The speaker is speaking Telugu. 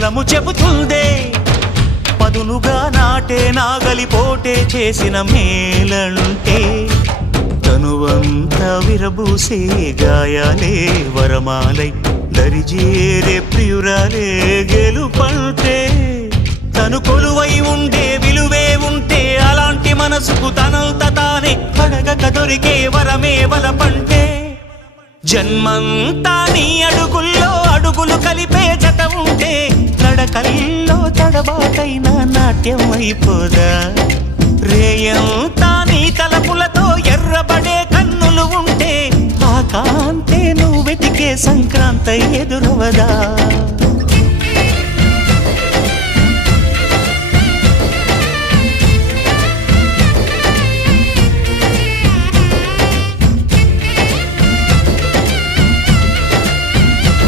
పొలము చెబుతుందే పదునుగా నాటే నాగలిపోటే చేసిన మేలంటే తనువంతా విరబూసే గాయాలే వరమాలై దరిజేరే ప్రియురాలే గెలుపంటే తను కొలువై ఉండే విలువే ఉంటే అలాంటి మనసుకు తనంత తానే అడగక దొరికే వరమే వలపంటే జన్మంతా నీ అడుగుల్లో అడుగులు కలిపే జత ఉంటే నడకల్లో తడబాటైన నాట్యం అయిపోదా రేయంతా నీ తలపులతో ఎర్రబడే కన్నులు ఉంటే ఆ కాంతే నువ్వు వెతికే సంక్రాంతి ఎదురవదా